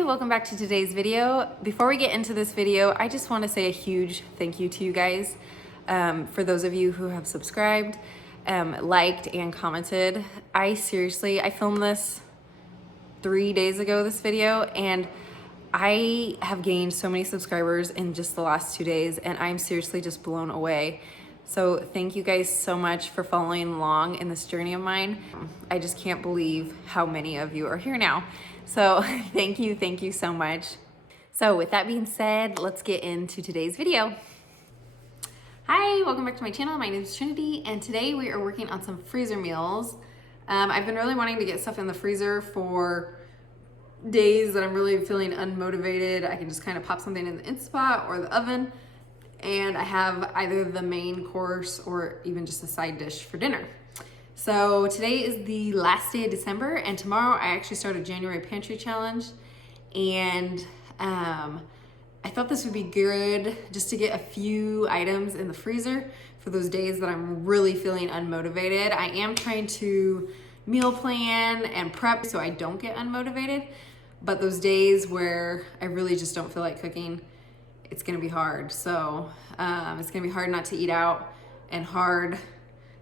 Hi, welcome back to today's video. Before we get into this video, I just want to say a huge thank you to you guys. For those of you who have subscribed, liked, and commented. I filmed this 3 days ago, this video, and I have gained so many subscribers in just the last 2 days, and I'm seriously just blown away. So thank you guys so much for following along in this journey of mine. I just can't believe how many of you are here now. So thank you so much. So with that being said, let's get into today's video. Hi, welcome back to my channel. My name is Trinity, and today we are working on some freezer meals. I've been really wanting to get stuff in the freezer for days that I'm really feeling unmotivated. I can just kind of pop something in the Instant Pot or the oven, and I have either the main course or even just a side dish for dinner. So today is the last day of December, and tomorrow I actually start a January pantry challenge, and I thought this would be good just to get a few items in the freezer for those days that I'm really feeling unmotivated. I am trying to meal plan and prep so I don't get unmotivated, but those days where I really just don't feel like cooking, it's gonna be hard. So it's gonna be hard not to eat out and hard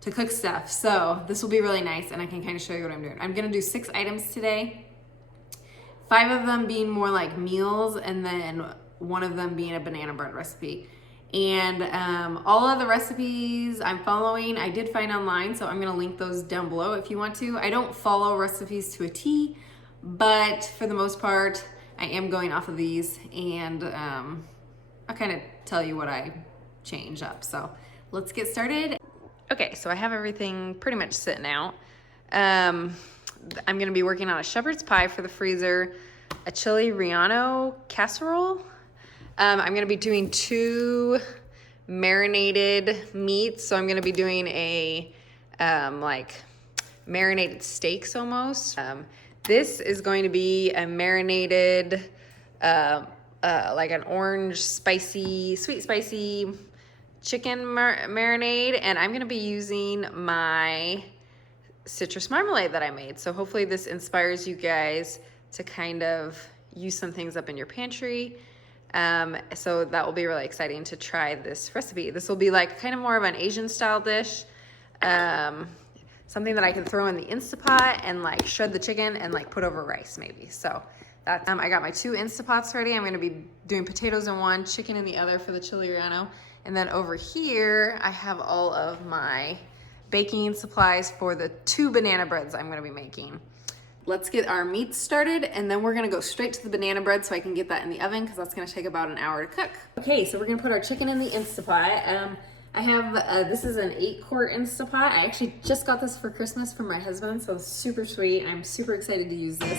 to cook stuff. So this will be really nice, and I can kind of show you what I'm doing. I'm gonna do 6 items today, 5 of them being more like meals, and then 1 of them being a banana bread recipe. And all of the recipes I'm following, I did find online, so I'm gonna link those down below if you want to. I don't follow recipes to a T, but for the most part, I am going off of these, and I'll kind of tell you what I change up. So let's get started. Okay, so I have everything pretty much sitting out. I'm gonna be working on a shepherd's pie for the freezer, a chili relleno casserole. I'm gonna be doing 2 marinated meats. So I'm gonna be doing a like marinated steaks almost. This is going to be a marinated, like an orange spicy, sweet spicy chicken marinade, and I'm gonna be using my citrus marmalade that I made. So hopefully this inspires you guys to kind of use some things up in your pantry. So that will be really exciting to try this recipe. This will be like kind of more of an Asian style dish. Something that I can throw in the Instant Pot and like shred the chicken and like put over rice maybe. So that's, I got my 2 Instant Pots ready. I'm gonna be doing potatoes in one, chicken in the other for the chili relleno. And then over here, I have all of my baking supplies for the 2 banana breads I'm gonna be making. Let's get our meats started, and then we're gonna go straight to the banana bread so I can get that in the oven, because that's gonna take about an hour to cook. Okay, so we're gonna put our chicken in the Instant Pot. I have, this is an 8-quart Instant Pot. I actually just got this for Christmas from my husband, so it's super sweet. I'm super excited to use this.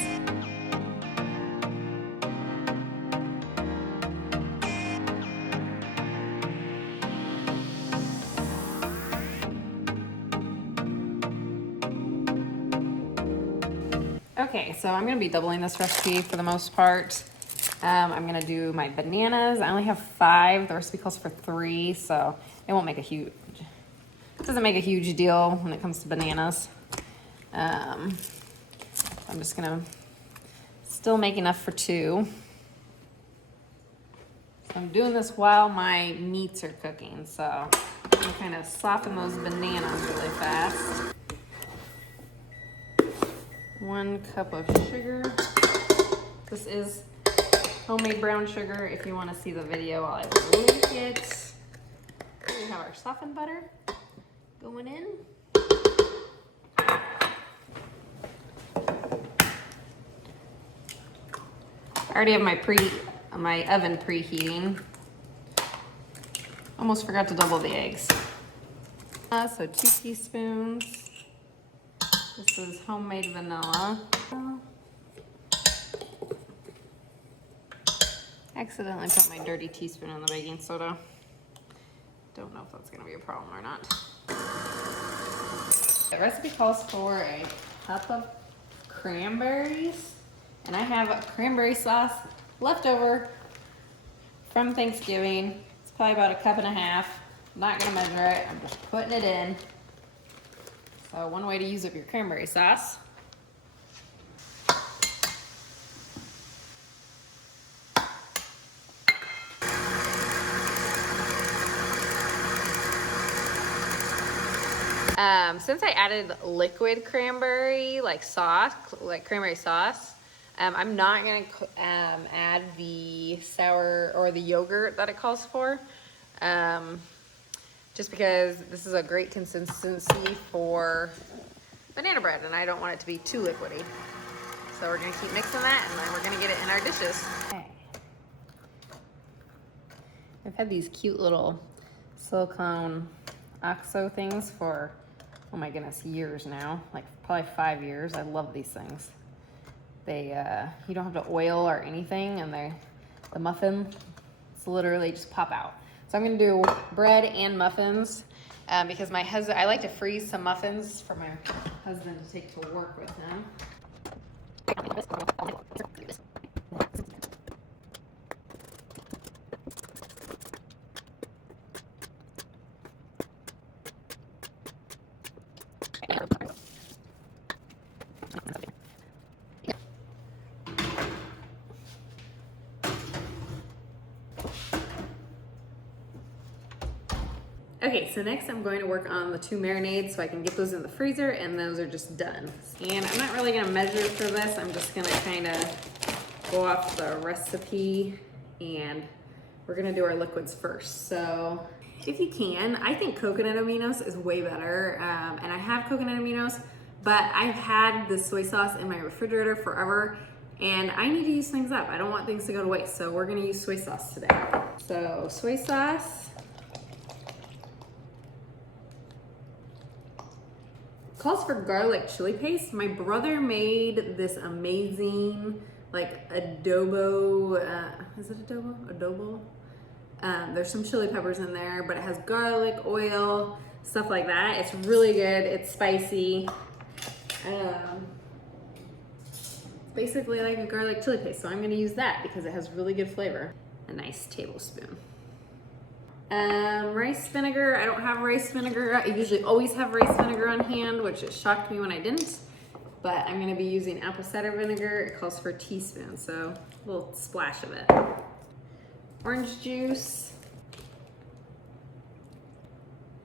Okay, so I'm gonna be doubling this recipe for the most part. I'm gonna do my bananas. I only have 5. The recipe calls for 3, so it won't make it doesn't make a huge deal when it comes to bananas. I'm just gonna still make enough for 2. So I'm doing this while my meats are cooking, so I'm gonna kind of soften those bananas really fast. 1 cup of sugar. This is homemade brown sugar. If you want to see the video, I'll link it. We have our softened butter going in. I already have my oven preheating. Almost forgot to double the eggs. So 2 teaspoons. This is homemade vanilla. Accidentally put my dirty teaspoon in the baking soda. Don't know if that's gonna be a problem or not. The recipe calls for a cup of cranberries, and I have cranberry sauce left over from Thanksgiving. It's probably about 1.5 cups. I'm not gonna measure it, I'm just putting it in. So 1 way to use up your cranberry sauce. Since I added liquid cranberry, like sauce, like cranberry sauce, I'm not gonna add the sour or the yogurt that it calls for. Just because this is a great consistency for banana bread and I don't want it to be too liquidy. So we're gonna keep mixing that and then we're gonna get it in our dishes. Okay. I've had these cute little silicone OXO things for, oh my goodness, years now, like probably 5 years. I love these things. They, you don't have to oil or anything, and the muffins literally just pop out. So I'm gonna do bread and muffins because my husband, I like to freeze some muffins for my husband to take to work with him. Okay, so next I'm going to work on the 2 marinades so I can get those in the freezer, and those are just done. And I'm not really gonna measure for this. I'm just gonna kind of go off the recipe, and we're gonna do our liquids first. So if you can, I think coconut aminos is way better. And I have coconut aminos, but I've had the soy sauce in my refrigerator forever, and I need to use things up. I don't want things to go to waste, so we're gonna use soy sauce today. So soy sauce. Calls for garlic chili paste. My brother made this amazing like adobo, is it adobo? There's some chili peppers in there, but it has garlic, oil, stuff like that. It's really good, it's spicy. It's basically like a garlic chili paste, so I'm gonna use that because it has really good flavor. A nice tablespoon. Rice vinegar. I don't have rice vinegar. I usually always have rice vinegar on hand, which it shocked me when I didn't. But I'm going to be using apple cider vinegar. It calls for a teaspoon, so a little splash of it. Orange juice,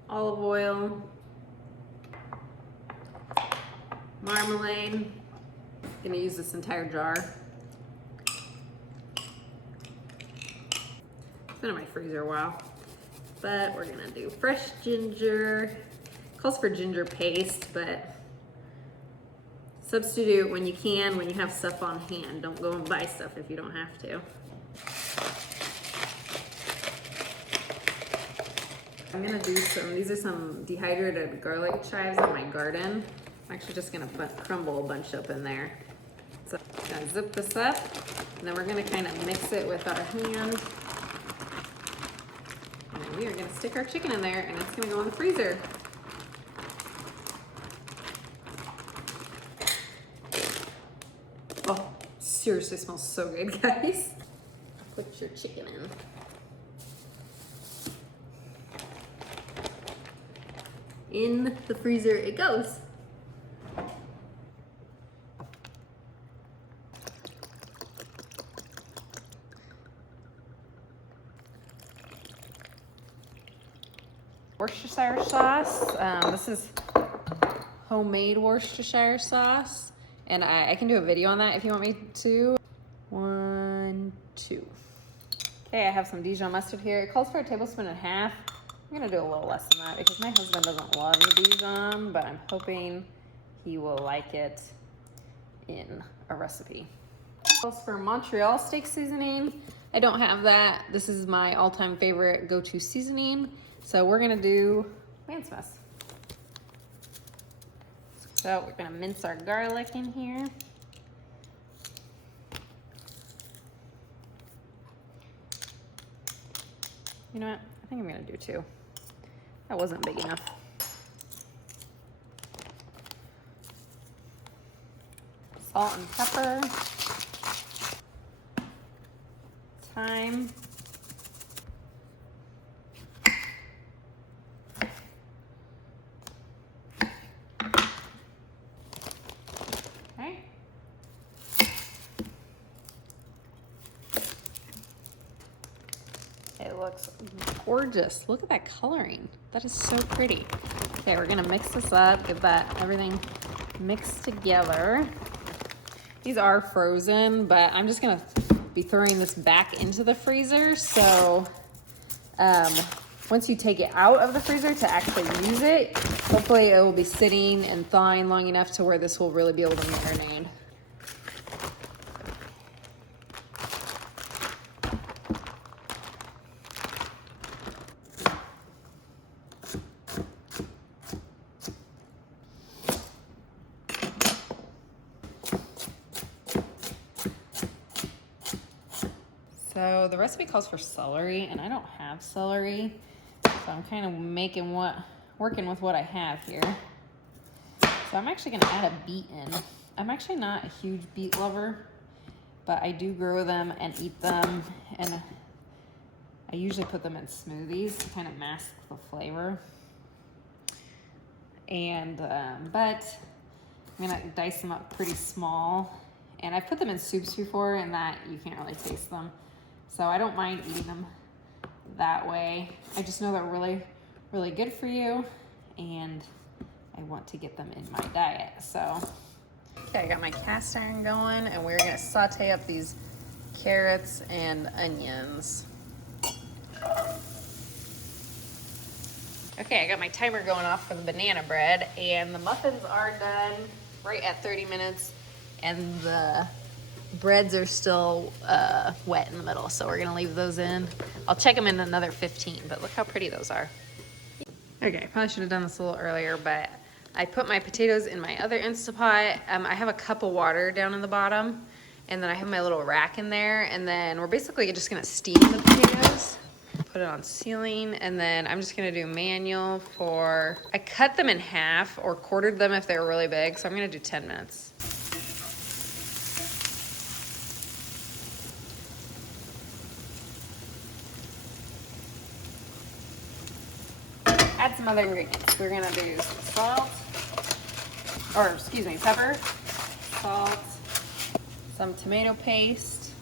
olive oil, marmalade. I'm going to use this entire jar. It's been in my freezer a while. But we're gonna do fresh ginger. Calls for ginger paste, but substitute when you can, when you have stuff on hand. Don't go and buy stuff if you don't have to. I'm gonna do these are some dehydrated garlic chives in my garden. I'm actually just gonna crumble a bunch up in there. So I'm gonna zip this up, and then we're gonna kind of mix it with our hand. We are gonna stick our chicken in there and it's gonna go in the freezer. Oh, seriously smells so good, guys. Put your chicken in the freezer it goes. Worcestershire sauce. This is homemade Worcestershire sauce, and I can do a video on that if you want me to. 1, 2. Okay, I have some Dijon mustard here. It calls for a tablespoon and a half. I'm gonna do a little less than that because my husband doesn't love Dijon, but I'm hoping he will like it in a recipe. It calls for Montreal steak seasoning. I don't have that. This is my all-time favorite go-to seasoning. So we're gonna do man's mess. So we're gonna mince our garlic in here. You know what? I think I'm gonna do 2. That wasn't big enough. Salt and pepper. Thyme. It looks gorgeous. Look at that coloring. That is so pretty. Okay, we're gonna mix this up, get that everything mixed together. These are frozen, but I'm just gonna be throwing this back into the freezer. So once you take it out of the freezer to actually use it, hopefully it will be sitting and thawing long enough to where this will really be able to marinate. So the recipe calls for celery, and I don't have celery, so I'm kind of working with what I have here. So I'm actually gonna add a beet in. I'm actually not a huge beet lover, but I do grow them and eat them, and I usually put them in smoothies to kind of mask the flavor. And, but I'm gonna dice them up pretty small, and I've put them in soups before, and that you can't really taste them. So I don't mind eating them that way. I just know they're really, really good for you, and I want to get them in my diet. So, okay, I got my cast iron going, and we're gonna saute up these carrots and onions. Okay, I got my timer going off for the banana bread, and the muffins are done right at 30 minutes, and the breads are still wet in the middle, so we're gonna leave those in. I'll check them in another 15, but look how pretty those are. Okay, I probably should have done this a little earlier, but I put my potatoes in my other Instapot. I have a cup of water down in the bottom, and then I have my little rack in there, and then we're basically just gonna steam the potatoes. Put it on sealing, and then I'm just gonna do manual for, I cut them in half or quartered them if they were really big, so I'm gonna do 10 minutes. Add some other ingredients. We're gonna do salt, or excuse me, pepper, salt, some tomato paste.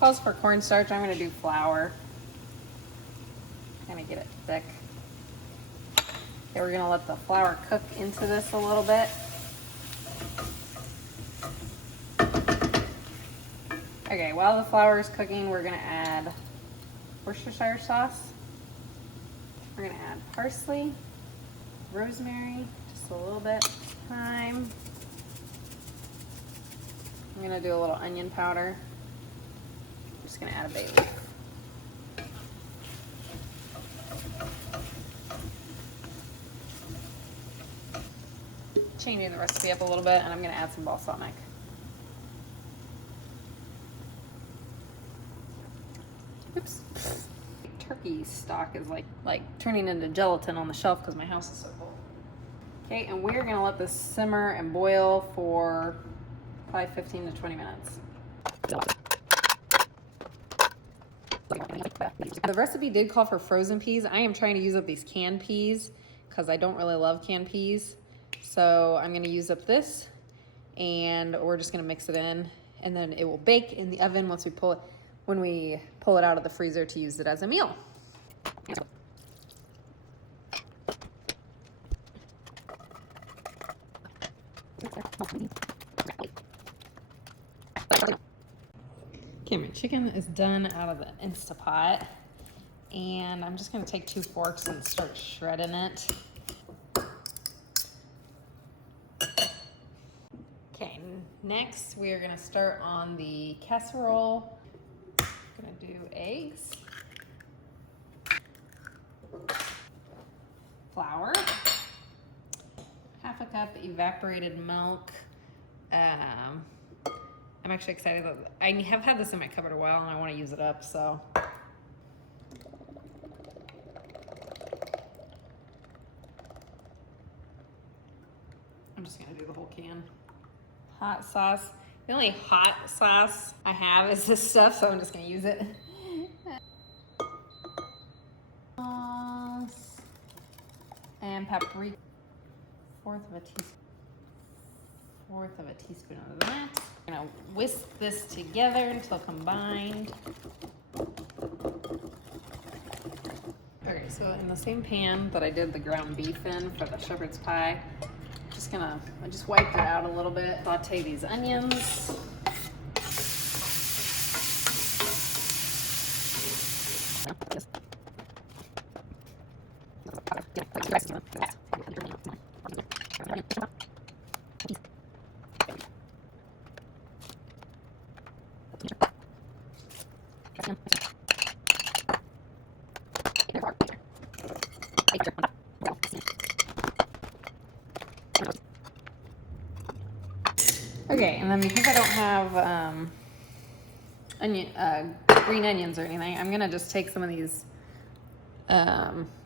Calls for cornstarch. I'm gonna do flour. Kind of get it thick. Okay, we're gonna let the flour cook into this a little bit. Okay, while the flour is cooking, we're gonna add Worcestershire sauce. We're gonna add parsley, rosemary, just a little bit of thyme. I'm gonna do a little onion powder. I'm just gonna add a bay leaf. Changing the recipe up a little bit, and I'm gonna add some balsamic. Oops. Turkey stock is like turning into gelatin on the shelf because my house is so full. Okay, and we're gonna let this simmer and boil for probably 15 to 20 minutes. The recipe did call for frozen peas. I am trying to use up these canned peas because I don't really love canned peas. So I'm gonna use up this, and we're just gonna mix it in, and then it will bake in the oven once we pull it out of the freezer to use it as a meal. Okay, my chicken is done out of the Instapot, and I'm just gonna take 2 forks and start shredding it. Okay, next we are gonna start on the casserole. Gonna do eggs, flour, half a cup evaporated milk. I'm actually excited that I have had this in my cupboard a while and I want to use it up, so. I'm just gonna do the whole can. Hot sauce. The only hot sauce I have is this stuff, so I'm just gonna use it. And paprika. Fourth of a teaspoon of that. I'm gonna whisk this together until combined. So in the same pan that I did the ground beef in for the shepherd's pie, I just wiped it out a little bit. Saute these onions. Okay, and then because I don't have green onions or anything, I'm gonna just take some of these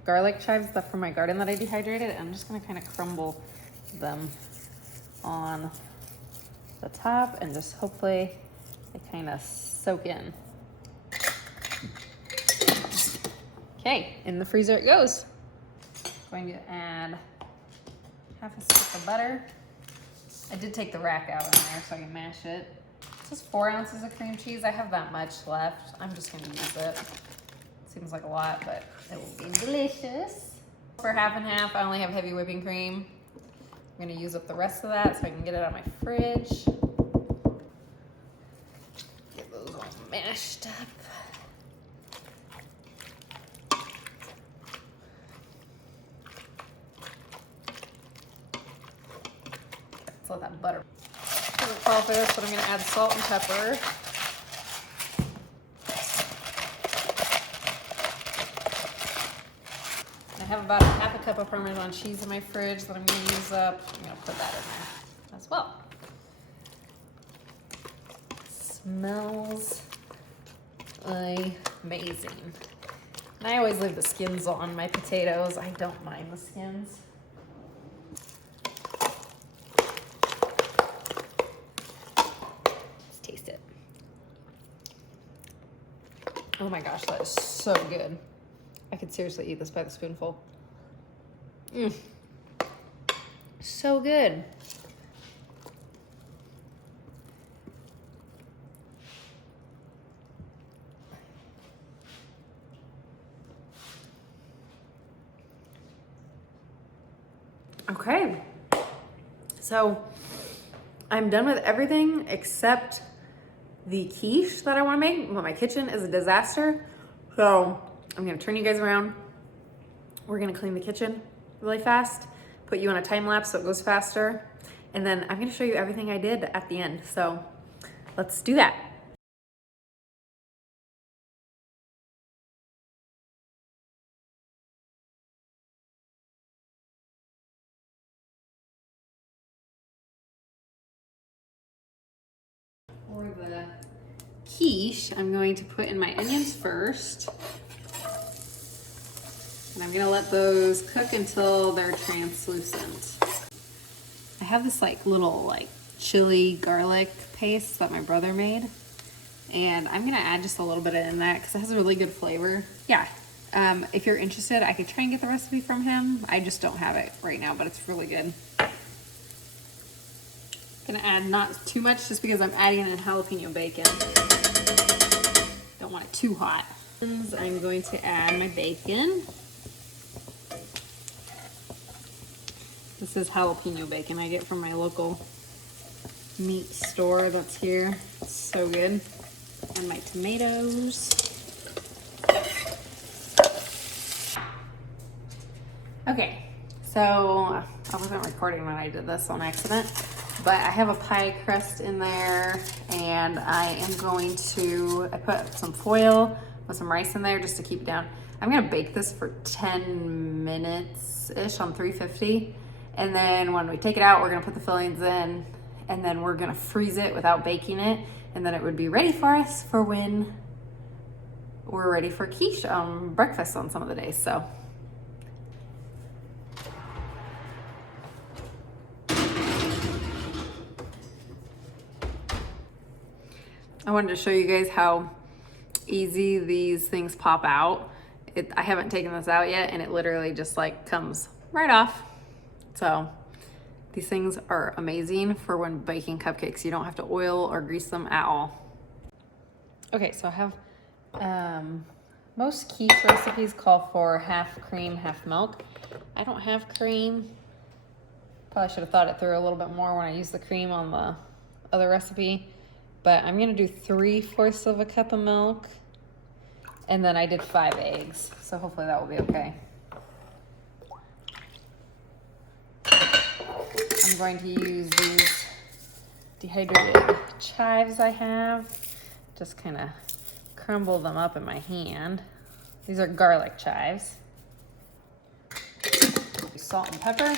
garlic chives left from my garden that I dehydrated, and I'm just gonna kind of crumble them on the top and just hopefully they kind of soak in. Okay, in the freezer it goes. Going to add half a stick of butter. I did take the rack out in there so I can mash it. This is 4 ounces of cream cheese. I have that much left. I'm just gonna use it. Seems like a lot, but it will be delicious. For half and half, I only have heavy whipping cream. I'm gonna use up the rest of that so I can get it out of my fridge. Get those all mashed up. Let's let that butter. Doesn't call for this, but I'm gonna add salt and pepper. I have about half a cup of Parmesan cheese in my fridge that I'm gonna use up. I'm gonna put that in there as well. Smells amazing. And I always leave the skins on my potatoes. I don't mind the skins. Let's taste it. Oh my gosh, that is so good. I could seriously eat this by the spoonful. So good. Okay, so I'm done with everything except the quiche that I want to make, but my kitchen is a disaster. So I'm gonna turn you guys around. We're gonna clean the kitchen really fast, put you on a time lapse so it goes faster, and then I'm gonna show you everything I did at the end. So let's do that. For the quiche, I'm going to put in my onions first. And I'm gonna let those cook until they're translucent. I have this little chili garlic paste that my brother made. And I'm gonna add just a little bit in that because it has a really good flavor. Yeah, if you're interested, I could try and get the recipe from him. I just don't have it right now, but it's really good. Gonna add not too much just because I'm adding in jalapeno bacon. Don't want it too hot. I'm going to add my bacon. This is jalapeno bacon I get from my local meat store that's here. It's so good. And my tomatoes. Okay, so I wasn't recording when I did this on accident, but I have a pie crust in there, and I am going to, I put some foil with some rice in there just to keep it down. I'm gonna bake this for 10 minutes-ish on 350. And then when we take it out, we're gonna put the fillings in, and then we're gonna freeze it without baking it, and then it would be ready for us for when we're ready for quiche breakfast on some of the days. So I wanted to show you guys how easy these things pop out. I haven't taken this out yet, and it literally just comes right off. So these things are amazing for when baking cupcakes. You don't have to oil or grease them at all. Okay, so I have Most quiche recipes call for half cream, half milk. I don't have cream. Probably should have thought it through a little bit more when I used the cream on the other recipe. But I'm gonna do 3/4 of a cup of milk. And then I did 5 eggs. So hopefully that will be okay. I'm going to use these dehydrated chives I have. Just kind of crumble them up in my hand. These are garlic chives. Salt and pepper.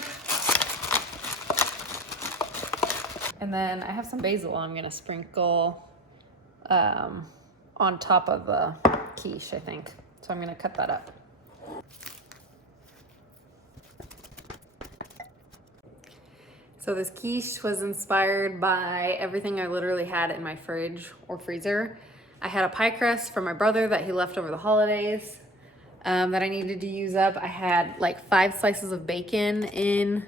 And then I have some basil I'm gonna sprinkle on top of the quiche, I think. So I'm gonna cut that up. So this quiche was inspired by everything I literally had in my fridge or freezer. I had a pie crust from my brother that he left over the holidays that I needed to use up. I had like 5 slices of bacon in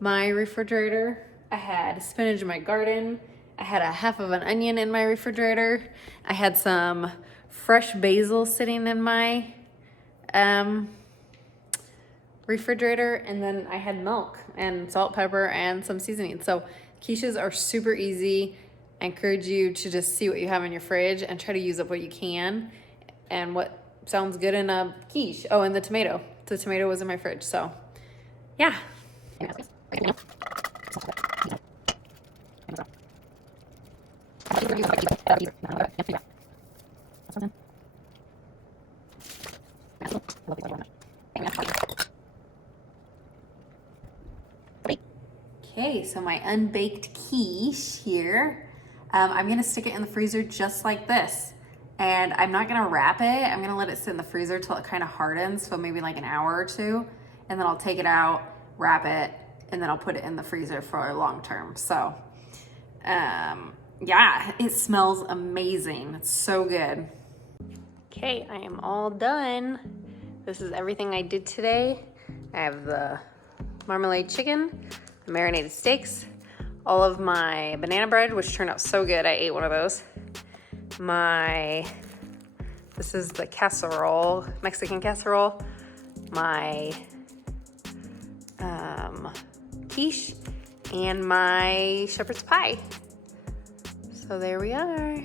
my refrigerator. I had spinach in my garden. I had a half of an onion in my refrigerator. I had some fresh basil sitting in my refrigerator, and then I had milk and salt, pepper, and some seasoning. So quiches are super easy. I encourage you to just see what you have in your fridge and try to use up what you can and what sounds good in a quiche. Oh, and the tomato. The tomato was in my fridge, so yeah. Okay, so my unbaked quiche here. I'm gonna stick it in the freezer just like this. And I'm not gonna wrap it. I'm gonna let it sit in the freezer till it kind of hardens, so maybe like an hour or 2. And then I'll take it out, wrap it, and then I'll put it in the freezer for long term. So, yeah, it smells amazing. It's so good. Okay, I am all done. This is everything I did today. I have the marmalade chicken, the marinated steaks, all of my banana bread, which turned out so good. I ate one of those. This is the casserole, Mexican casserole, my quiche, and my shepherd's pie. So there we are.